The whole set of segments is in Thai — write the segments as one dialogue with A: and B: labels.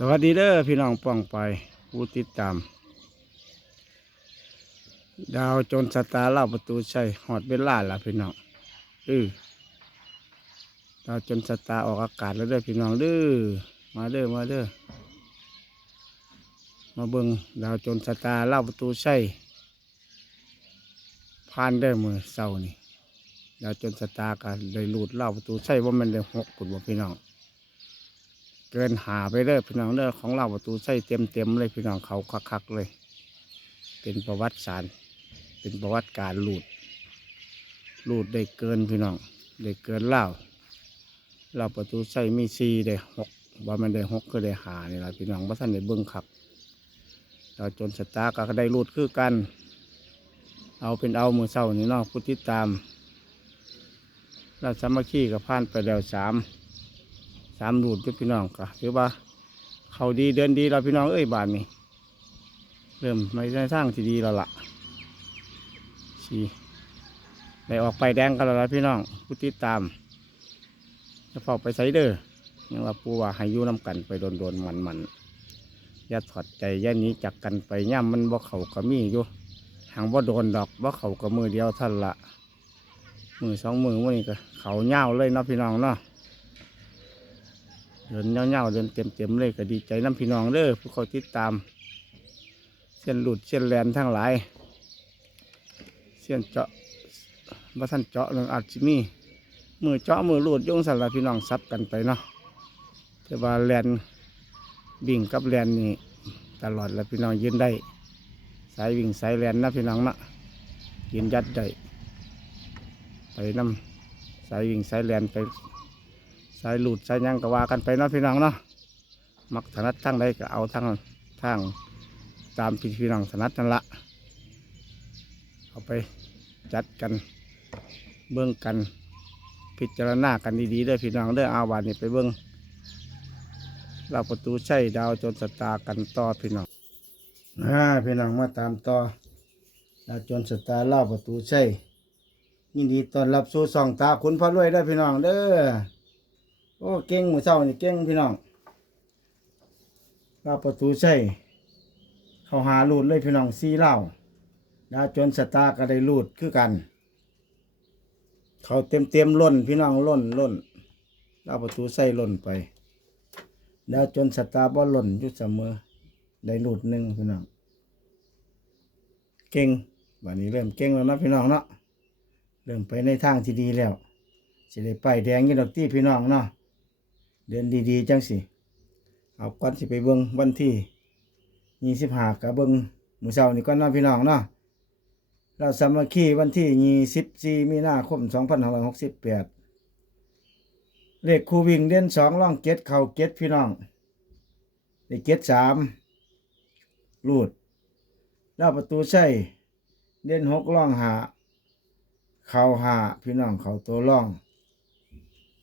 A: สวัสดีเด้อพี่น้องป้องไปผู้ติดตาม ดาวจนสตาร์เล่าประตูใช่หอดเวลาละพี่น้องเออดาวจนสตาร์ออกอากาศแล้วเด้อพี่น้องเด้อมาเด้อมาเด้อมาเบิงดาวจนสตาร์เล่าประตูใช่ผ่านได้มือเศร้านี่ดาวจนสตาร์กันเลยหลุดเล่าประตูใช่ว่ามันเลยหกกุดบ่พี่น้อง เกินหาไปเด้อยพี่น้องเด้อของเราประตูใส่เต็มเต็มๆเลยพี่น้องเขาคักๆเลย เป็นประวัติศาสตร์เป็นประวัติการลูดลูดได้เกินพี่น้องได้เกินเล่าเราประตูใส่มีซีได้หกว่ามันได้หกก็ได้หานี่แหละพี่น้องว่าท่านได้เบิ้งคักเราจนสตาร์ก็ได้ลูดคือกัน เอาเป็นเอามือเศร้านี่นาะผู้ติตาม เราสามัคคีกับผ่านไปแล้วสาม สามรูดด้วยพี่น้องก็ถือว่า เขาดีเดินดีเราพี่น้องเอ้ยบานนี้ เริ่มไม่ได้สร้างที่ดีแล้วล่ะสีได้ออกไปแดงกันแล้วล่ะพี่น้องผู้ติดตามจะเฝ้าไปไซเดอร์ยังว่าปูว่าให้อยู่น้ำกันไปโดนโดนมันมันๆอย่าถอดใจอย่าหนี้จากกันไปย่ำมันบ่เขาก็มีอยู่หางบ่โดนดอกบ่เขาก็มือเดียวท่านละมือสองมือวันนี้ก็เขาเง่าเลยเนาะพี่น้องเนาะ เดินเงาๆเดินเต็มๆเลยก็ดีใจน้ำพี่น้องเด้อผู้เขาติดตาม เส้นหลุดเส้นแลนทั้งหลาย เส้นเจาะว่าท่านเจาะเรื่องอาจจะมีมือเจาะมือหลุดยงสันละพี่น้องซับกันไปเนาะแต่ว่าแลนบิ่งกับแลนนี่ตลอดแล้วพี่น้องยืนได้ สายวิ่งสายแลนนะพี่น้องนะยืนยัดได้ไปน้ำสายวิ่งสายแลนไป สายหลุดสายยังก็ว่ากันไปเนาะพี่น้องเนาะมักถนัดทั้งใดก็เอาทั้งทางตามพี่พี่น้องถนัดนั่นละเอาไปจัดกันเบื้องกัน พิจารณากันดีๆด้อพี่น้องเด้อเอาวานนี้ไปเบื้องเราประตูใช่ดาวจนสตาร์กันต่อพี่น้องอ่าพี่น้องมาตามต่อดาวจนสตาร์เล่าประตูใช่ยินดีต้อนรับสู่สองตาคุณพระรวยเด้พี่น้องเด้อ โอ้เก่งหมือเช้านี่เก่งพี่น้องเราประตูใช่เขาหาลูดเลยพี่น้องซีเล่าดาวจนสตาร์ก็ได้ลูดคือกัน เขาเต็มเต็มล้นพี่น้องล้นล้นเราประตูใส่ล้นไปดาวจนสตาร์บ่ล้นยู่เสมอได้ลูดหนึ่งพี่น้องเก่งวันนี้เริ่มเก่งแล้วนะพี่น้องเนาะเริ่มไปในทางที่ดีแล้วสิได้ไปแดงยี่ดอกตี้พี่น้องเนาะ เดินดีๆจังสิเอาก่อนสิไปเบิ่งวันที่ยี่สิบห้ากับเบิ่งมื้อเช้านี่ก่อนเนาพี่น้องเนาะเราสามัคคีวันที่ยี่สิบสี่มีนาคมสองพันห้าร้อยหกสิบแปดเลขคูวิ่งเด่นสองล่องเก็ดเข่าเก็ดพี่น้องเลขเก็ดสามรูดแล้วประตูใช่เด่นหกล่องหาเข่าหาพี่น้องเข่าตัวล่อง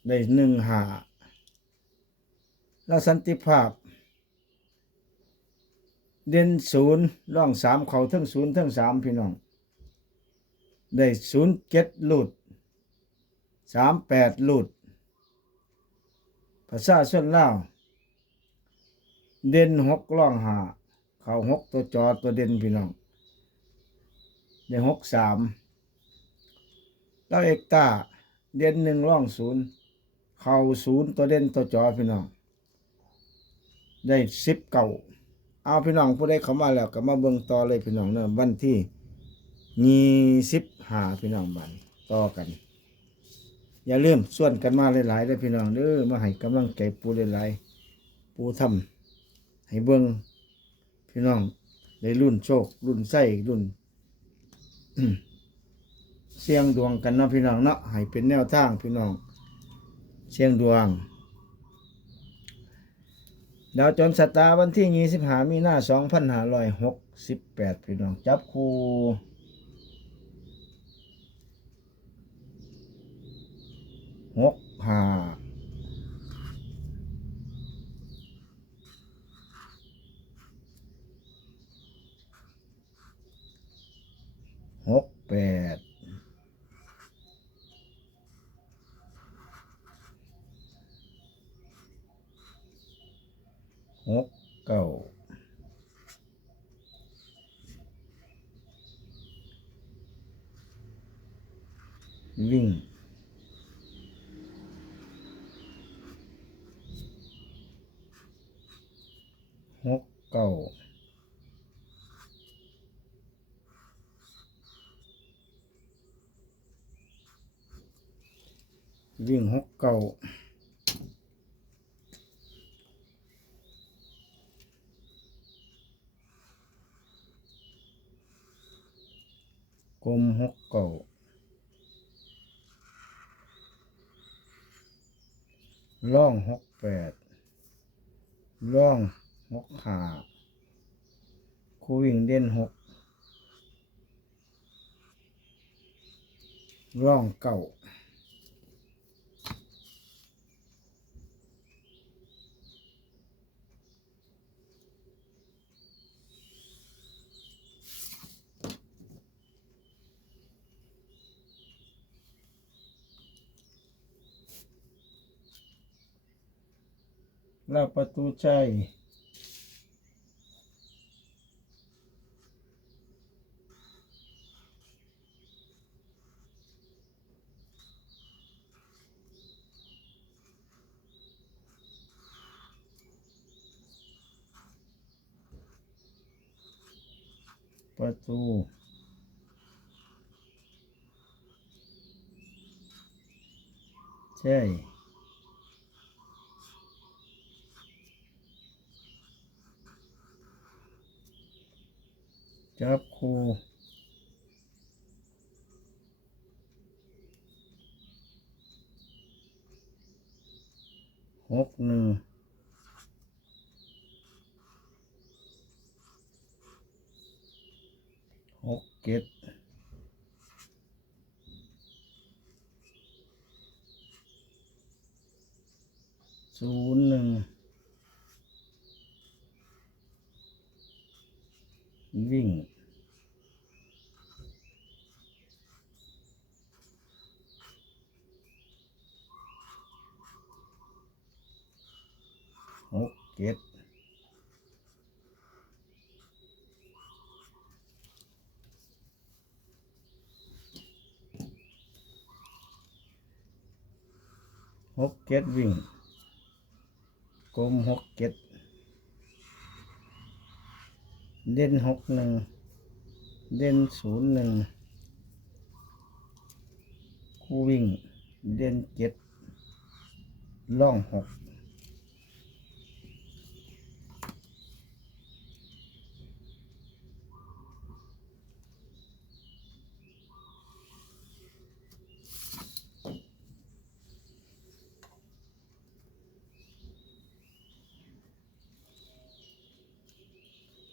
A: ได้หนึ่งหา แล้วสันติภาพ เด่นศูนย์ร่องสามเขาทั้งศูนย์ทั้งสามพี่น้อง ได้ศูนย์เจ็ดหลุดสามแปดหลุดภาษาส่วนล่าวเด่นหกร่องหาเขาหกตัวจอตัวเด่นพี่น้องได้หกสามแล้วเอกตาเด่นหนึ่งร่องศูนย์เขาศูนย์ตัวเด่นตัวจอพี่น้อง ได้สิบเก่าเอาพี่น้องผู้ใดเข้ามาแล้วก็มาเบิ่งต่อเลยพี่น้องเนอะวันที่ยี่สิบห้าพี่น้องบันต่อกัน อย่าลืมส่วนกันมาหลายๆเลยพี่น้องเด้อมาให้กำลังใจปูหลายๆปูทำให้เบิ่งพี่น้องได้รุ่นโชค รุ่นไส้รุ่นเสียงดวงกันเนาะพี่น้องเนาะให้เป็นแนวทางพี่น้องเชียงดวง ดาวจนสตาร์วันที่ยี่สิบหามีหน้าสองพันห้าร้อยหกสิบแปดพี่น้องจับคู่หกห้าหกแปด
B: หกเก้าวิ่งหกเก้าวิ่งหกเก้า ลมหกเก่าล่องหกแปดล่องหกขาคู่วิ่งเด่นหกล่องเก่าแล้วประตูใจประตูใช่ จับครูหกหนึ่งหกเจ็ดศูนย์หนึ่งวิ่ง หกเจ็ด หกเก็ดวิ่ง กลมหกเก็ดเด่นหกหนึ่ง เด่นศูนย์หนึ่ง คู่วิ่ง เด่นเจ็ดล่องหก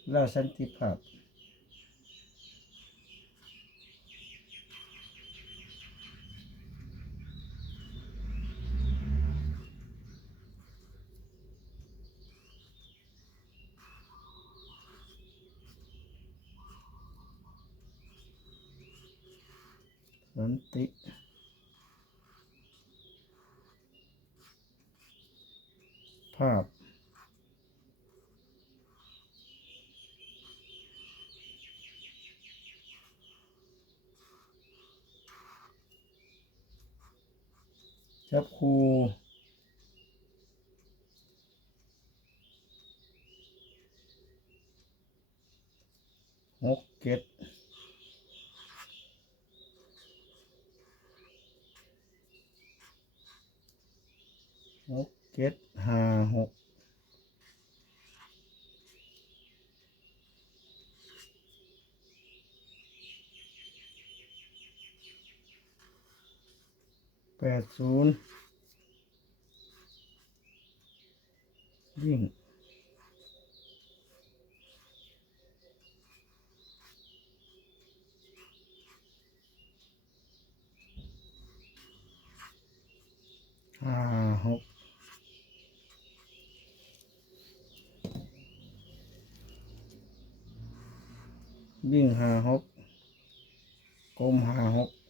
B: แล้วสันติภาพสันติภาพ จับคูหกเจ็ดหกเจ็ดห้าหก แปดศูนย์ยิ่งห้าหกวิ่งห้าหกกลมห้าหก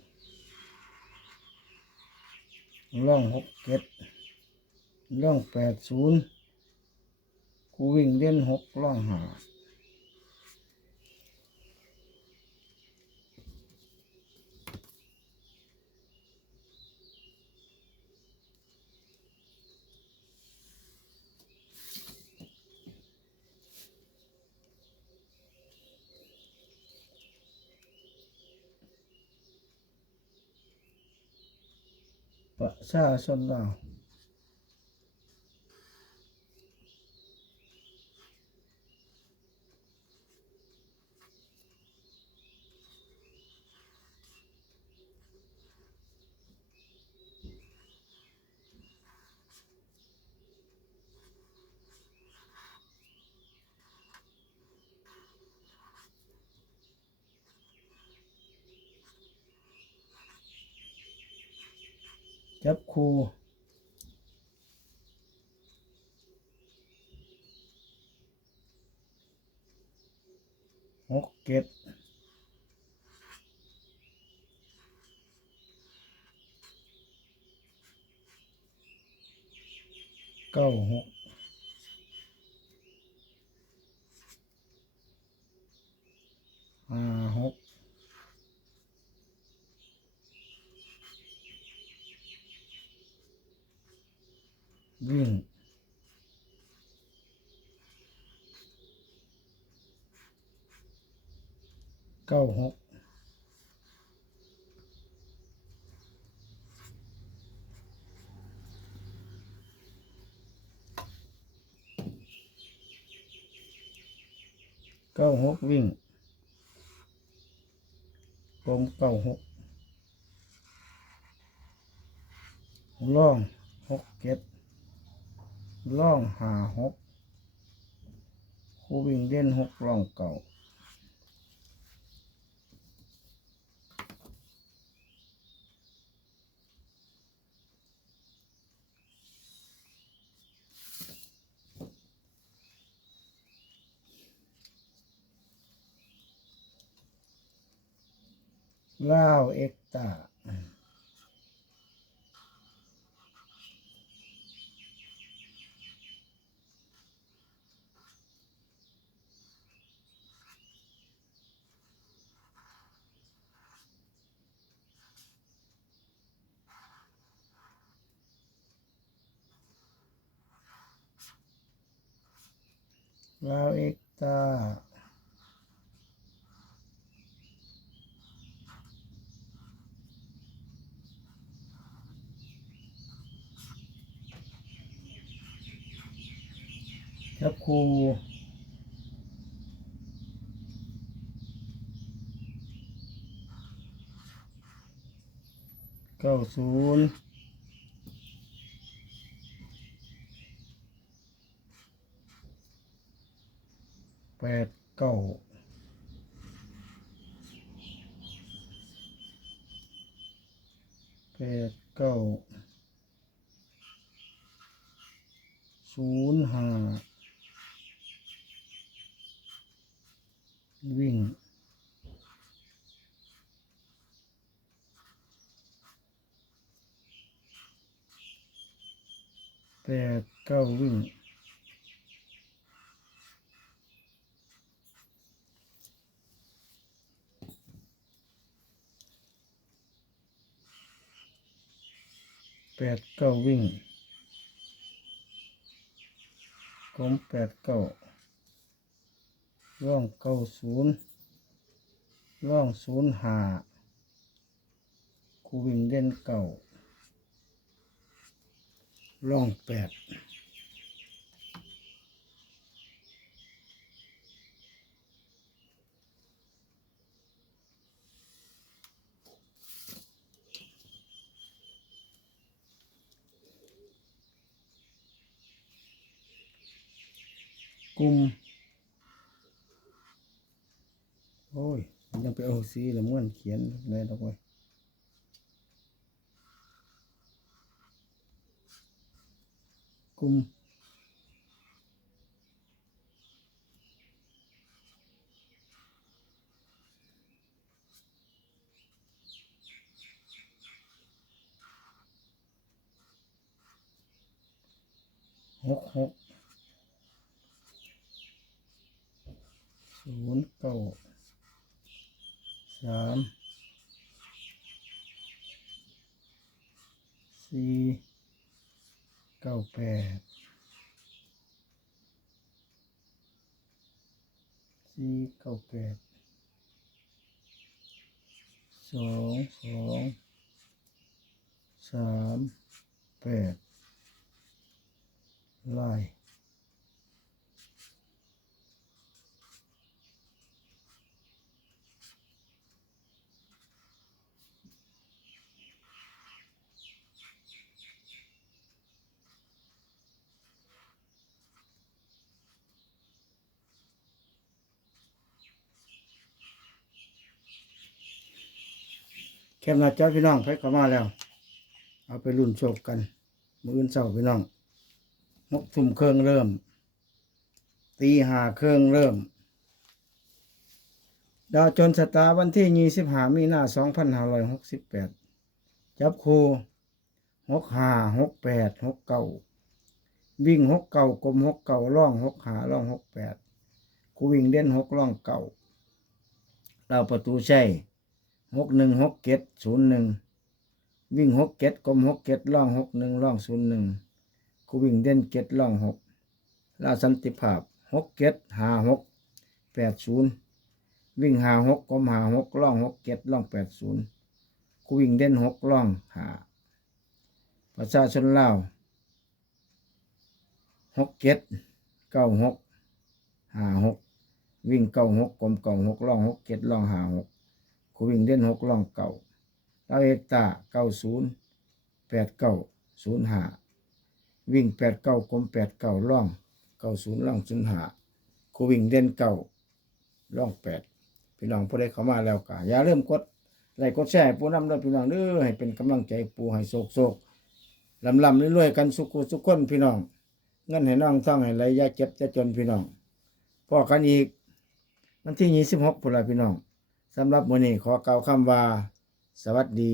B: ล่องหกเจ็ดล่องแปดศูนย์กูวิ่งเล่นหกล่องหา ประชาชนเราว จับครูหกเก็ดเก้าหกห้าหก วิ่งเก้าหกเก้าหกวิ่งกลมเก้าหกล่องหกเก็ด ล่องหาหกคู่วิ่งเด่นหกล่องเก่าล่าวเอกตา ลาวเอกตาจับครูเก้าศูนย์แปด เก้าแปดเก้าศูนย์ห้าวิ่งแปดเก้าวิ่ง แปดเก้าวิ่งกลมแปดเก้าร่องเก้าศูนย์ร่องศูนย์หาคูวิ่งเด่นเก้าร่องแปด กลุ่มโอ้ยยังไปเอาสีละม้วนเขียนได้ดอกไว้ยกลุ่มหกหก ศูนย์เก้าสามสี่เก้า แปดสี่เก้าแปดสองสองสามแปดไล่ แคมน้าจอพี่น้องไปเข้ามาแล้ว เอาไปรุ่นโชคกัน มืออื่นเสาพี่น้องนกทุ่มเครื่องเริ่ม ตีหาเครื่องเริ่ม ดาวจนสตาร์วันที่ยี่สิบหามีนาสองพันห้าร้อยหกสิบแปดจับคูหกห้าหกแปดหกเก้าวิ่งหกเก้ากลมหกเก้าล่องหกหาล่องหกแปดกูวิ่งเด่นหกล่องเก้าเราประตูใช่ หกหนึ่งหกเก็ดศูนย์หนึ่งวิ่งหกเก็ดกลมหกเก็ดล่องหกหนึ่งล่องศูนย์หนึ่งกูวิ่งเด่นเก็ดล่องหกลาสันติภาพหกเก็ดหาหกแปดศูนย์วิ่งหาหกกลมหาหกล่องหกเจ็ดล่องแปดศูนย์กูวิ่งเด่นหกล่องหาประชาชนลาวหกเจ็ดเก้าหกหาหกวิ่งเก้าหกกลมเก้าหกล่องหกเจ็ดล่องหาหก กูวิ่งเด่นหกล่องเก้าลาวเอกตาเก้าศูนย์แปดเก้าศูนย์หาวิ่งแปดเก้ากลมแปดเก้าล่องเก้าศูนย์ล่องศูนย์หากูวิ่งเด่นเก้าร่องแปดพี่น้องผู้ใดเข้ามาแล้วก็อย่าลืมกดไลค์กดแชร์ปูน้ำด้วยพี่น้องเด้อให้เป็นกำลังใจปูให้โศกโศกลำลำรวยๆกันสุขุสุขคนพี่น้องเงินให้น้องท่องให้ไหลอย่าเจ็บอย่าจนพี่น้องพอกันอีกวันที่ยี่สิบหกพุ่นละพี่น้อง สำหรับมื้อนี้ขอกล่าวคำว่า สวัสดี